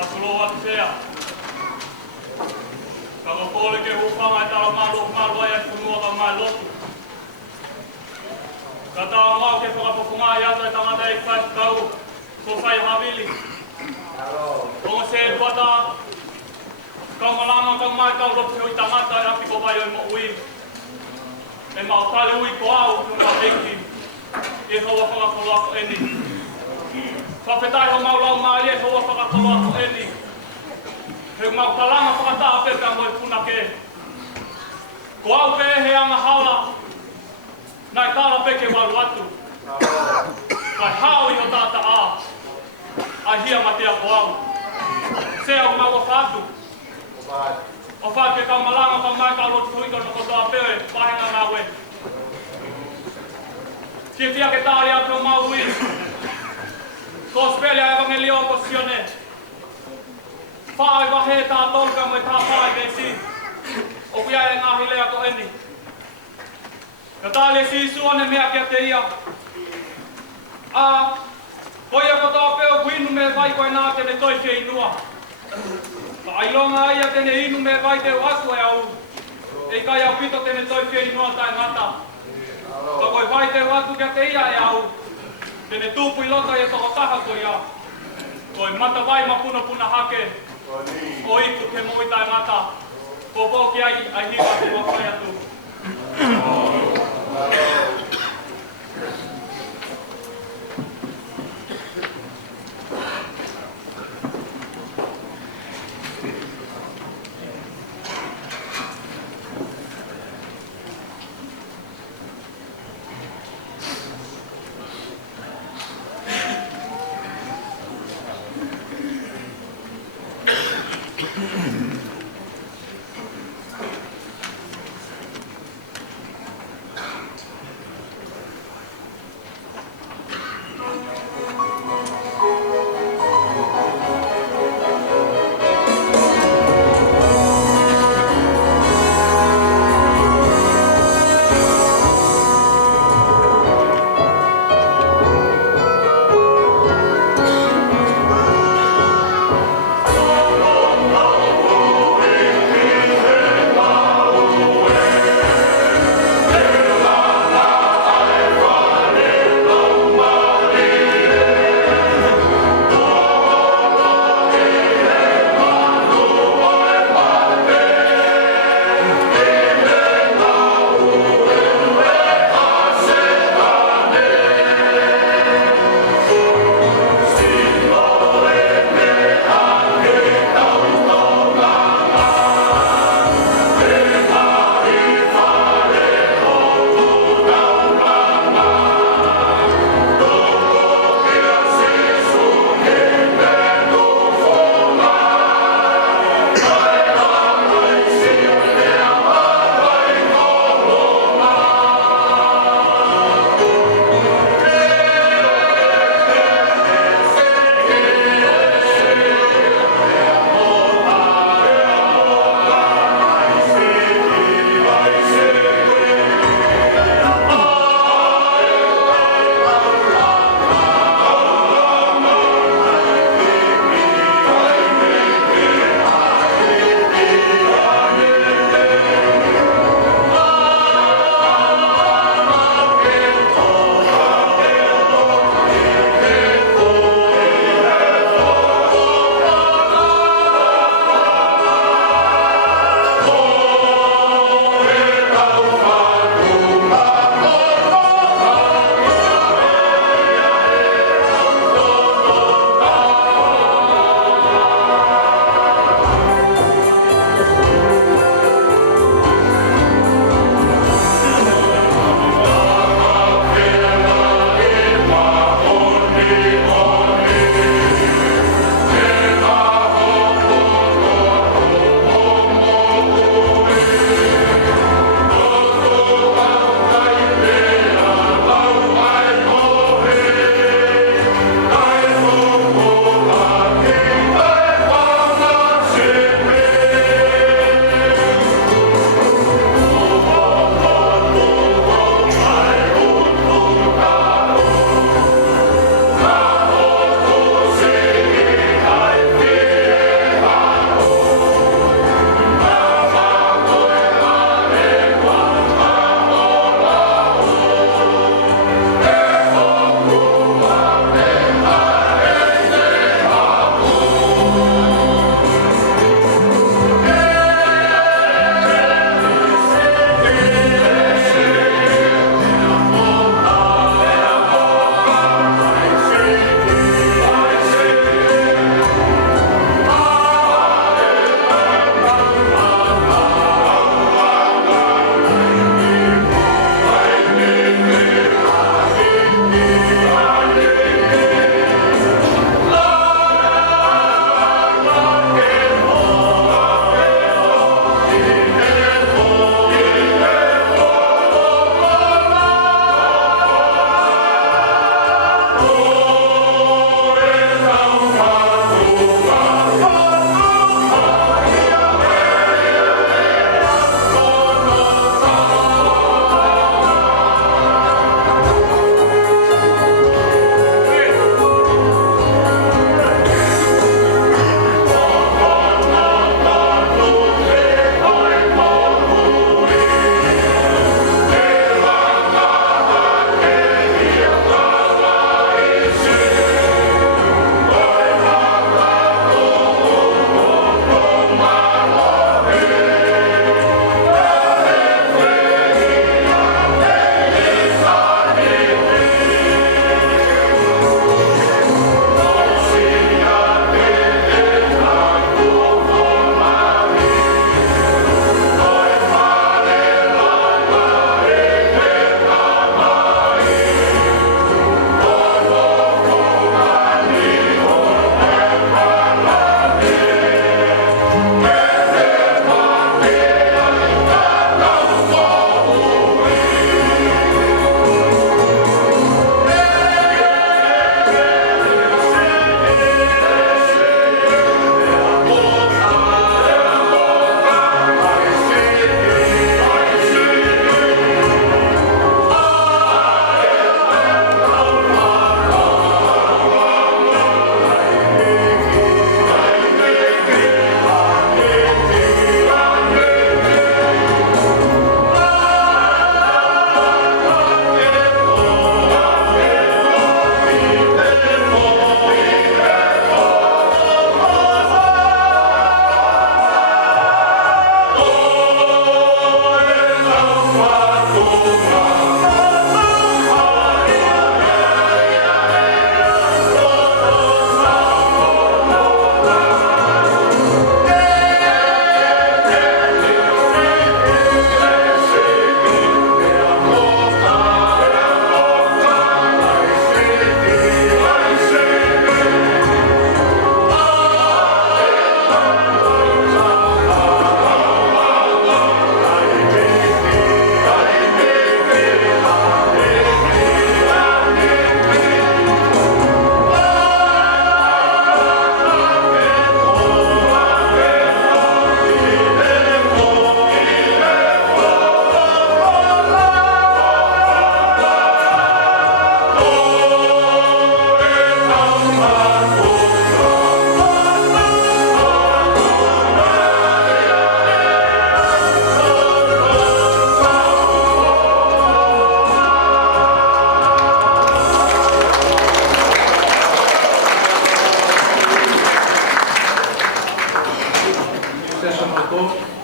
Kasuluat sea. Kalau boleh ke hufang ay tala malu ay kumuha kang malu. Kata mau ke pagpapungaya ay tanga day fast kau sosay havili. Kung se buata kau malangan kang mai kau lop siya tanga tay api ko bayo mo uwi. E mau tali uwi ko au kung mabengki. E hawa pagkakulo ako eni. Papetay ho mau lau mai e hawa pagkakulo ako eni. He mau kalanga pagkataapel kang mo'y punake. Ko au pe he ang hala. Nai tala peke walu atu. Kai hao iho tata a. Ai hia mate ako au. Se au mau whatu. O whake kau malanga kau mai kau lotu huika no kotoa pewe. Pahenga ngā we. Ki fia ke tāri au kau mau ui. Ko spele a evangelio ko sione. Whaai wahe tā tolka mai tā whaai kei si. O kia e ngā hilea ko eni. Ka tāle si suone mea kia te ia. Koia kotoa peo kuinu me vai koe nā tene toi ke inua. Ka ailonga aia tene inu me vai te aku e au. Ei kai au pito tene toi ke inua tai ngata. Ka koe vai te aku kia te ia e au. Tene tūpui lota e toko taha ko ia. Koe mata vai ma puna hake. O iku ke mui tai ngata. Ko poki ai hiwa te wakai atu. sa photo.